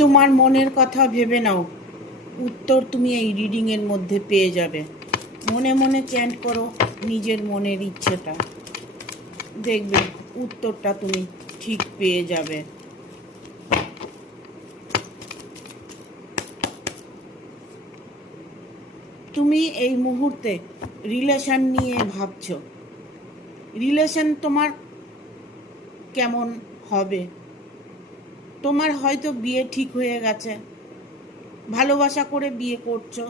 তোমার মনের কথা ভেবে নাও, উত্তর তুমি এই রিডিংয়ের মধ্যে পেয়ে যাবে। মনে মনে চ্যান্ট করো নিজের মনের ইচ্ছেটা, দেখবে উত্তরটা তুমি ঠিক পেয়ে যাবে। তুমি এই মুহূর্তে রিলেশন নিয়ে ভাবছো, রিলেশন তোমার কেমন হবে। তোমার হয়তো বিয়ে ঠিক হয়ে গেছে, ভালোবাসা করে বিয়ে করছো,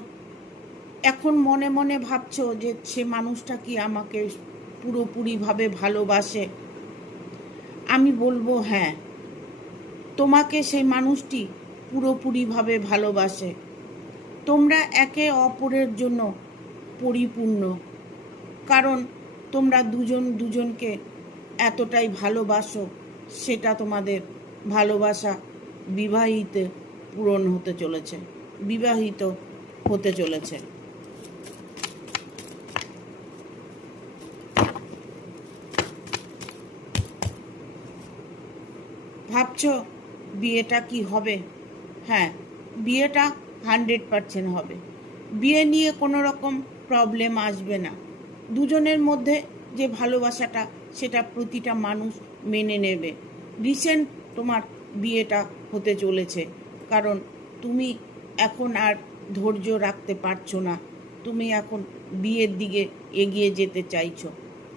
এখন মনে মনে ভাবছো যে সে মানুষটা কি আমাকে পুরোপুরিভাবে ভালোবাসে। আমি বলবো হ্যাঁ, তোমাকে সেই মানুষটি পুরোপুরিভাবে ভালোবাসে। তোমরা একে অপরের জন্য পরিপূর্ণ, কারণ তোমরা দুজন দুজনকে এতটাই ভালোবাসো, সেটা তোমাদের ভালোবাসা বিবাহিত হতে চলেছে। ভাবছো বিয়েটা কি হবে? হ্যাঁ, বিয়েটা 100% হবে। বিয়ে নিয়ে কোনো রকম প্রবলেম আসবে না। দুজনের মধ্যে যে ভালোবাসাটা, সেটা প্রতিটা মানুষ মেনে নেবে। রিসেন্ট তোমার বিয়েটা হতে চলেছে, কারণ তুমি এখন আর ধৈর্য রাখতে পারছো না। তুমি এখন বিয়ের দিকে এগিয়ে যেতে চাইছো,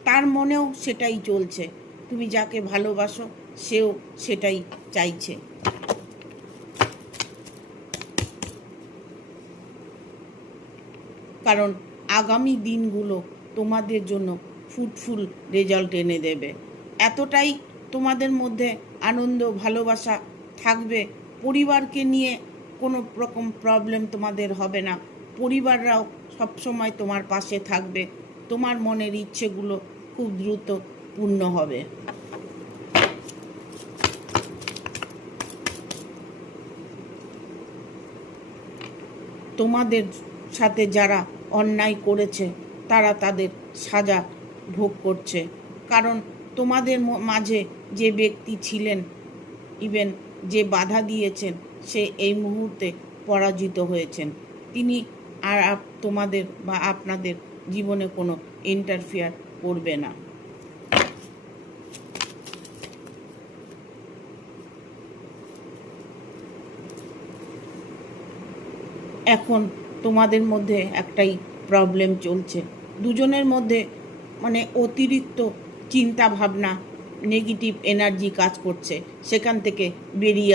তার মনেও সেটাই চলছে। তুমি যাকে ভালোবাসো সেও সেটাই চাইছে। কারণ আগামী দিনগুলো তোমাদের জন্য ফ্রুটফুল রেজাল্ট এনে দেবে। এতটাই তোমাদের মধ্যে আনন্দ ভালোবাসা থাকবে, পরিবারকে নিয়ে কোনো রকম প্রবলেম তোমাদের হবে না। পরিবাররাও সবসময় তোমার পাশে থাকবে। তোমার মনের ইচ্ছেগুলো খুব দ্রুত পূর্ণ হবে। তোমাদের সাথে যারা অন্যায় করেছে তারা তাদের সাজা ভোগ করছে, কারণ তোমাদের মাঝে যে ব্যক্তি ছিলেন, ইভেন যে বাধা দিয়েছেন, সে এই মুহূর্তে পরাজিত হয়েছেন। তিনি আর তোমাদের বা আপনাদের জীবনে কোনো ইন্টারফিয়ার করবে না। এখন তোমাদের মধ্যে একটাই প্রবলেম চলছে, দুজনের মধ্যে মানে অতিরিক্ত চিন্তা ভাবনা, নেগেটিভ এনার্জি কাজ করছে, সেখান থেকে বেরিয়ে